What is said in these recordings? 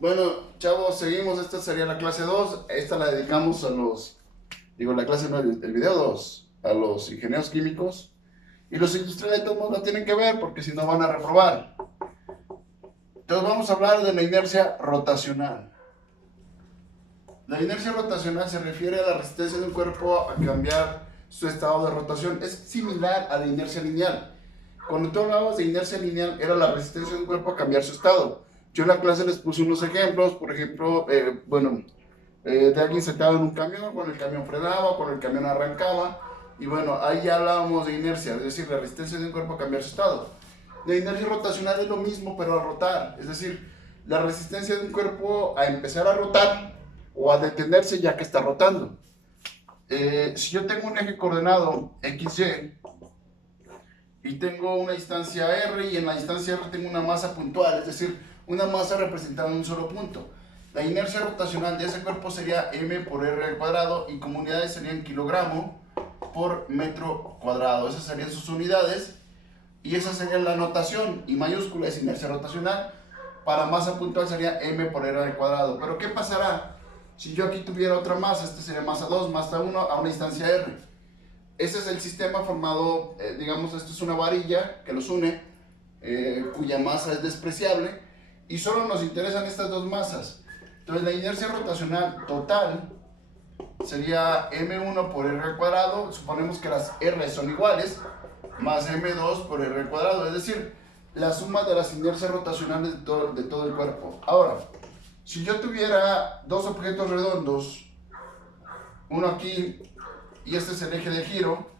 Bueno, chavos, seguimos. Esta sería la clase 2. Esta la dedicamos a la clase 9, el video 2, a los ingenieros químicos. Y los industriales de todos modos la tienen que ver porque si no van a reprobar. Entonces vamos a hablar de la inercia rotacional. La inercia rotacional se refiere a la resistencia de un cuerpo a cambiar su estado de rotación. Es similar a la inercia lineal. Cuando tú hablabas de inercia lineal, era la resistencia de un cuerpo a cambiar su estado. Yo en la clase les puse unos ejemplos, por ejemplo, de alguien sentado en un camión, cuando el camión frenaba, cuando el camión arrancaba, y bueno, ahí ya hablábamos de inercia, es decir, la resistencia de un cuerpo a cambiar su estado. La inercia rotacional es lo mismo, pero al rotar, es decir, la resistencia de un cuerpo a empezar a rotar o a detenerse ya que está rotando. Si yo tengo un eje coordenado XY y tengo una distancia R y en la distancia R tengo una masa puntual, es decir, una masa representada en un solo punto. La inercia rotacional de ese cuerpo sería m por r al cuadrado y como unidades serían kilogramo por metro cuadrado. Esas serían sus unidades y esa sería la notación. Y mayúscula es inercia rotacional. Para masa puntual sería m por r al cuadrado. Pero ¿qué pasará si yo aquí tuviera otra masa? Este sería masa 2, masa 1 a una distancia r. Ese es el sistema formado, digamos, esto es una varilla que los une, cuya masa es despreciable, y solo nos interesan estas dos masas. Entonces la inercia rotacional total sería m1 por r al cuadrado, suponemos que las r son iguales, más m2 por r al cuadrado, es decir, la suma de las inercias rotacionales de todo el cuerpo. Ahora, si yo tuviera dos objetos redondos, uno aquí y este es el eje de giro,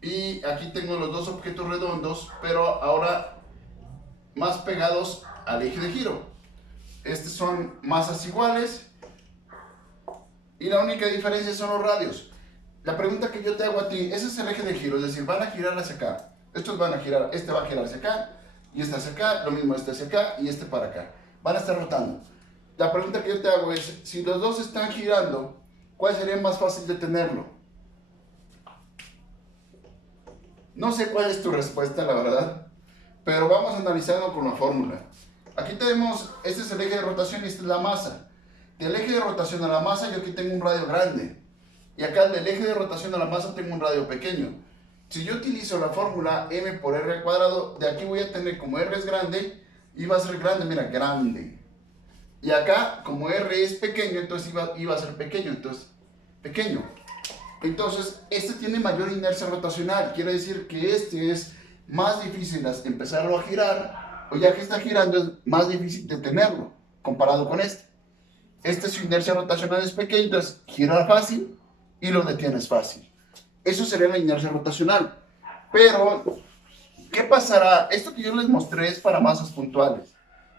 y aquí tengo los dos objetos redondos, pero ahora más pegados al eje de giro. Estos son masas iguales y la única diferencia son los radios. La pregunta que yo te hago a ti, ese es el eje de giro, es decir, van a girar hacia acá. Estos van a girar, este va a girar hacia acá y este hacia acá, lo mismo este hacia acá y este para acá. Van a estar rotando. La pregunta que yo te hago es, si los dos están girando, ¿cuál sería más fácil de tenerlo? No sé cuál es tu respuesta, la verdad, pero vamos a analizarlo con la fórmula. Aquí tenemos, este es el eje de rotación y esta es la masa. Del eje de rotación a la masa yo aquí tengo un radio grande. Y acá del eje de rotación a la masa tengo un radio pequeño. Si yo utilizo la fórmula m por r al cuadrado, de aquí voy a tener como r es grande, y va a ser grande, mira, grande. Y acá, como r es pequeño, entonces iba a ser pequeño, entonces, pequeño. Entonces, este tiene mayor inercia rotacional, quiere decir que este es más difícil empezarlo a girar, o ya que está girando es más difícil detenerlo, comparado con este. Este su inercia rotacional es pequeña, entonces gira fácil y lo detienes fácil. Eso sería la inercia rotacional. Pero, ¿qué pasará? Esto que yo les mostré es para masas puntuales.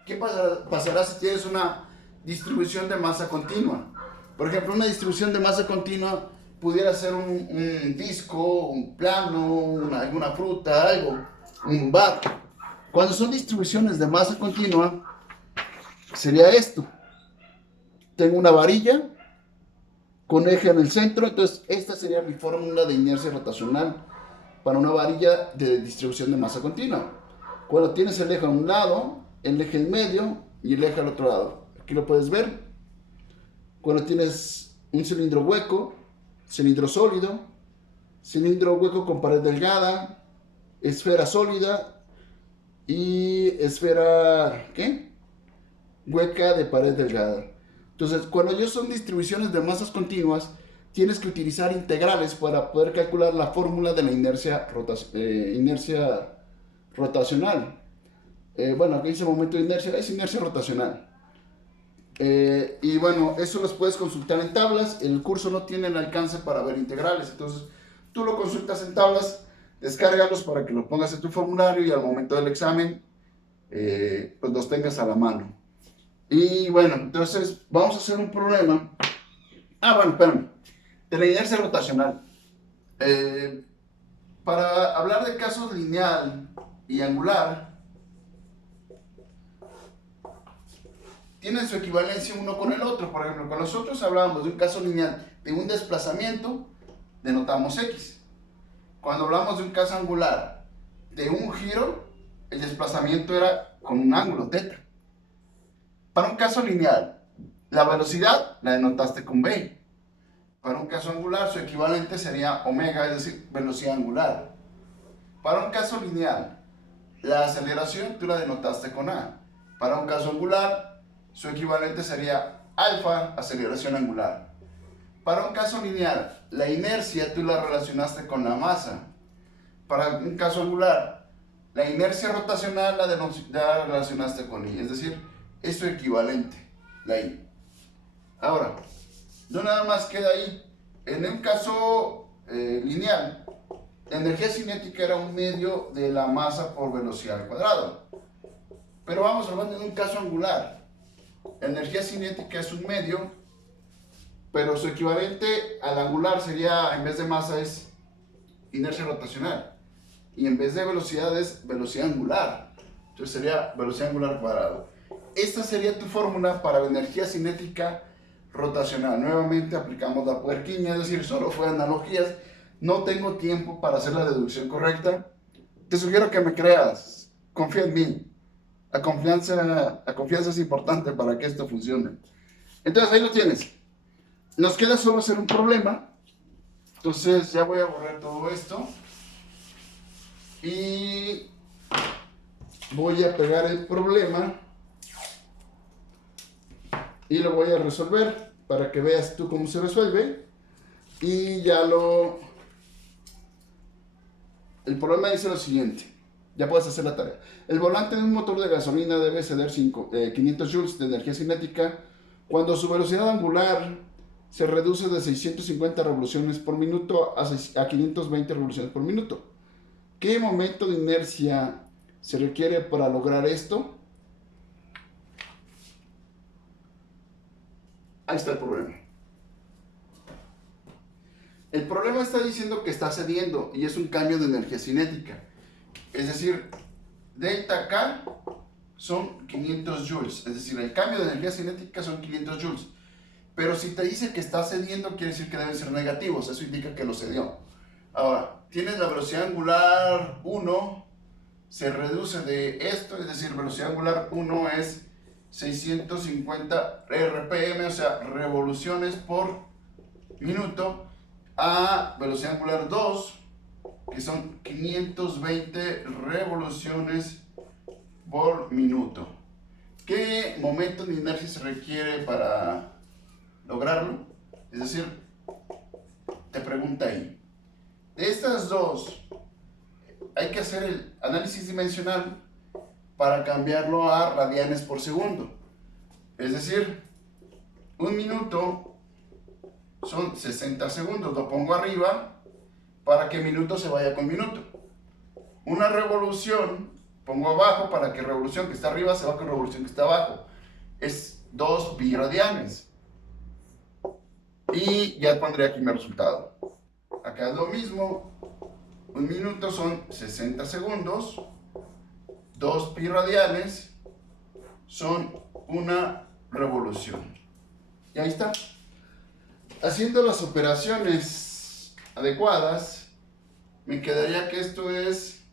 ¿Qué pasará si tienes una distribución de masa continua? Por ejemplo, una distribución de masa continua pudiera ser un disco, un plano, alguna fruta, algo, un bar. Cuando son distribuciones de masa continua, sería esto. Tengo una varilla con eje en el centro, entonces esta sería mi fórmula de inercia rotacional para una varilla de distribución de masa continua. Cuando tienes el eje a un lado, el eje en medio y el eje al otro lado. Aquí lo puedes ver. Cuando tienes un cilindro hueco, cilindro sólido, cilindro hueco con pared delgada, esfera sólida y esfera, ¿qué? Hueca de pared delgada. Entonces, cuando ya son distribuciones de masas continuas, tienes que utilizar integrales para poder calcular la fórmula de la inercia rotacional. Bueno, aquí dice momento de inercia, es inercia rotacional. Y bueno, eso los puedes consultar en tablas. El curso no tiene el alcance para ver integrales, entonces tú lo consultas en tablas, descárgalos para que lo pongas en tu formulario y al momento del examen pues los tengas a la mano. Y bueno, entonces vamos a hacer un problema. Bueno, espérame. De la inercia rotacional. Para hablar de casos lineal y angular, tienen su equivalencia uno con el otro. Por ejemplo, cuando nosotros hablábamos de un caso lineal de un desplazamiento, denotamos X. Cuando hablamos de un caso angular de un giro, el desplazamiento era con un ángulo, teta. Para un caso lineal, la velocidad la denotaste con v. Para un caso angular, su equivalente sería omega, es decir, velocidad angular. Para un caso lineal, la aceleración tú la denotaste con a. Para un caso angular, su equivalente sería alfa, aceleración angular. Para un caso lineal, la inercia tú la relacionaste con la masa. Para un caso angular, la inercia rotacional la relacionaste con I, es decir, es su equivalente, la I. Ahora, no nada más queda ahí. En un caso lineal, la energía cinética era un medio de la masa por velocidad al cuadrado. Pero vamos hablando de un caso angular. La energía cinética es un medio, pero su equivalente al angular sería, en vez de masa, es inercia rotacional. Y en vez de velocidad es velocidad angular. Entonces sería velocidad angular al cuadrado. Esta sería tu fórmula para la energía cinética rotacional. Nuevamente aplicamos la puerquiña, es decir, solo fue analogías. No tengo tiempo para hacer la deducción correcta. Te sugiero que me creas. Confía en mí. La confianza es importante para que esto funcione. Entonces ahí lo tienes. Nos queda solo hacer un problema. Entonces ya voy a borrar todo esto. Y voy a pegar el problema. Y lo voy a resolver para que veas tú cómo se resuelve. Y ya el problema dice lo siguiente. Ya puedes hacer la tarea. El volante de un motor de gasolina debe ceder 500 joules de energía cinética cuando su velocidad angular se reduce de 650 revoluciones por minuto a 520 revoluciones por minuto. ¿Qué momento de inercia se requiere para lograr esto? Ahí está el problema. El problema está diciendo que está cediendo y es un cambio de energía cinética. Es decir, delta K son 500 joules. Es decir, el cambio de energía cinética son 500 joules. Pero si te dice que está cediendo, quiere decir que deben ser negativos. Eso indica que lo cedió. Ahora, tienes la velocidad angular 1, se reduce de esto, es decir, velocidad angular 1 es 650 RPM, o sea, revoluciones por minuto, a velocidad angular 2, que son 520 revoluciones por minuto. ¿Qué momento de inercia se requiere para lograrlo? Es decir, te pregunta ahí. De estas dos, hay que hacer el análisis dimensional para cambiarlo a radianes por segundo. Es decir, un minuto son 60 segundos. Lo pongo arriba para que minuto se vaya con minuto. Una revolución, pongo abajo para que revolución que está arriba se vaya con revolución que está abajo. Es 2 pi radianes. Y ya pondré aquí mi resultado. Acá es lo mismo. Un minuto son 60 segundos. 2 pi radianes son una revolución. Y ahí está. Haciendo las operaciones adecuadas, me quedaría que esto es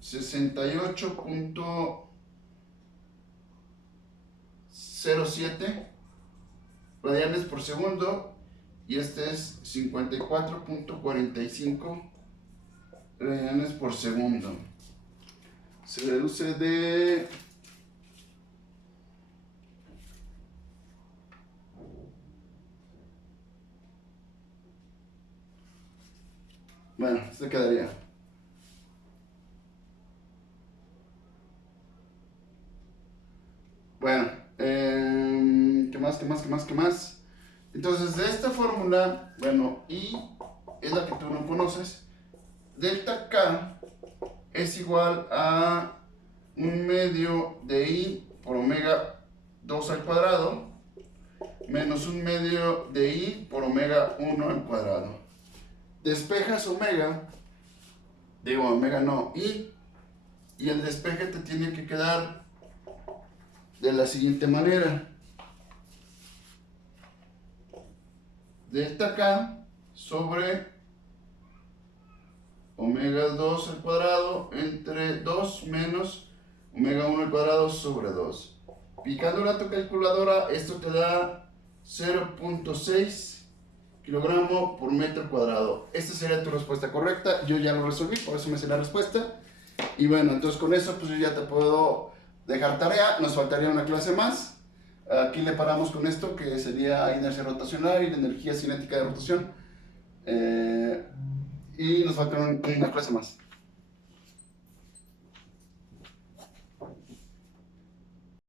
68.07 radianes por segundo y este es 54.45 radianes por segundo. Se deduce de bueno, este quedaría bueno, ¿qué más? Entonces, de esta fórmula, bueno, I es la que tú no conoces. Delta K es igual a un medio de I por omega 2 al cuadrado menos un medio de I por omega 1 al cuadrado. Despejas omega, digo omega no, I, y el despeje te tiene que quedar de la siguiente manera. Delta K sobre omega 2 al cuadrado entre 2 menos omega 1 al cuadrado sobre 2. Picándole a tu calculadora, esto te da 0.6 kilogramo por metro cuadrado. Esta sería tu respuesta correcta. Yo ya lo resolví, por eso me sé la respuesta. Y bueno, entonces con eso pues yo ya te puedo dejar tarea. Nos faltaría una clase más. Aquí le paramos con esto, que sería inercia rotacional y la energía cinética de rotación. Y nos falta una clase más.